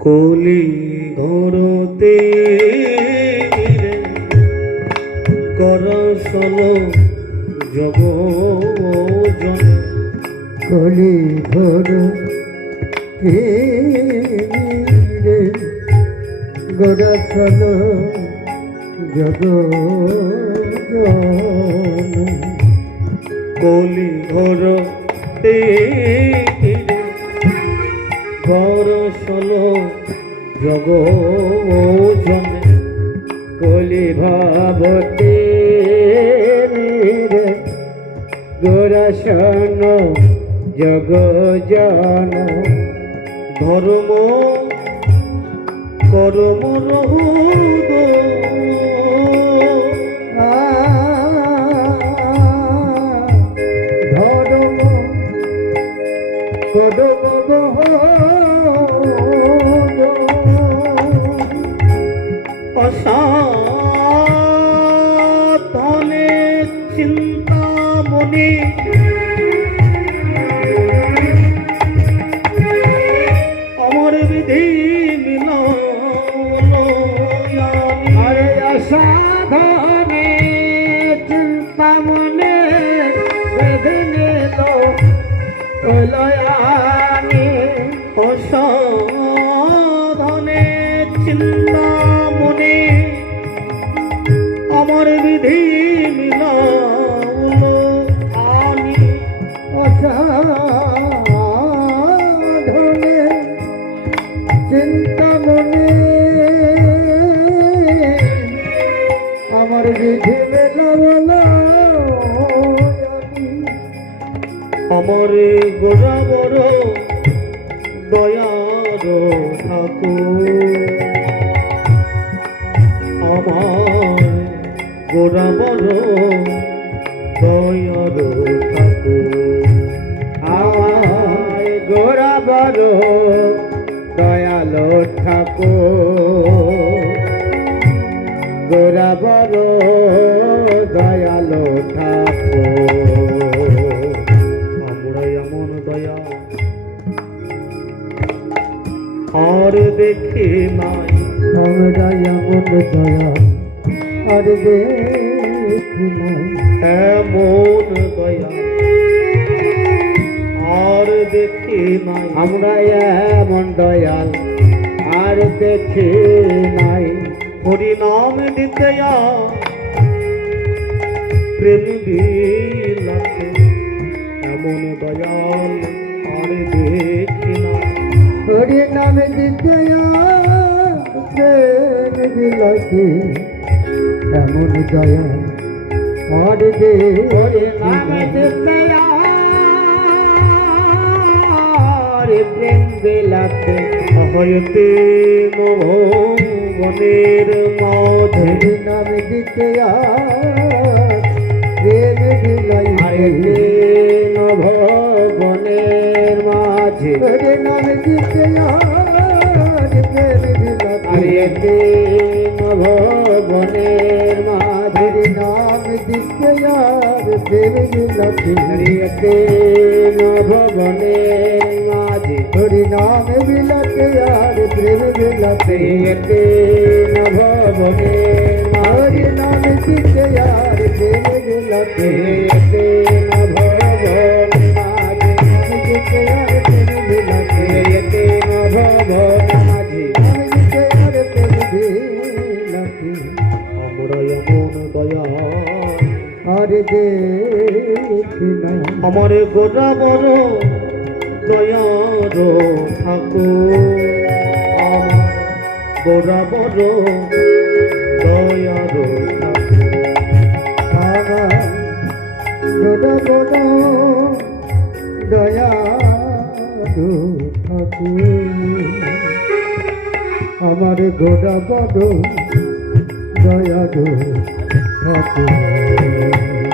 কলি ঘরতে করসল জগ জনে কলি ঘর গড়াছল জগ কলি ঘরতে করসল জগ জনে কলি ভাবতে গোরাসন জগ জন ধর্ম কর্ম রহুদ ধর্ম কদম অসাধনে চিন্তামণি অমর বিধি মিলন আরে অসাধনে চিন্তামনে বেদনিল লয়ানি অসাধনে চিন্তামণি অমর বিধি মিলন আনি অসাধনে চিন্তামনে আমার বিধি মেলা অমর গোরাবর দয়ার ঠাকুর আমার গোরাবর দয়ার ঠাকুর আমার গোরা বড় দয়ালো ঠাকুর গোরা বড় দয়ালো ঠাকুর আমরা এমন দয়া আর দেখে নাই আমরা এমন দয়া আর দেখি নাই এমন দয়া আর দেখে নাই আমরা এমন দয়াল আর দেখি নাই হরি নাম দিতে প্রেম বিলাতে এমন দয়াল আর দেখি না হরি নাম দিতে প্রেম বিলাতে এমন দয়া আর হরি নাম দিতে প্রেম বিলাতে হয়তে নভবনের মাঝে হরি নাম দিতে প্রেম বিলাইতে নভবনের মাঝে হরি নাম দিতে প্রেম বিলাতে হয়তে নভবনের মাঝে হরি নাম দিতে প্রেম বিলাতে হরিয়তে নভবনের মাঝে হরি নাম বিলাতে আর প্রেম বিলাতে হরিয়তে নভবনের হরি মাঝে নাম দিতে আর প্রেম বিলাতে হরিয়তে নভবনের মাঝে দিতে আর প্রেম বিলাতে হরিয়তে নভবনের মাঝে দিতে আর প্রেম বিলাতে আমরা এমন দয়া আর দেখি না আমার গোরা বড় দয়ার ঠাকুর আমার গোরা বড় দয়ার ঠাকুর আমার গোটা গোটা দয়া ঠাকুর আমার গোটা বড় দয়া ঠাকুর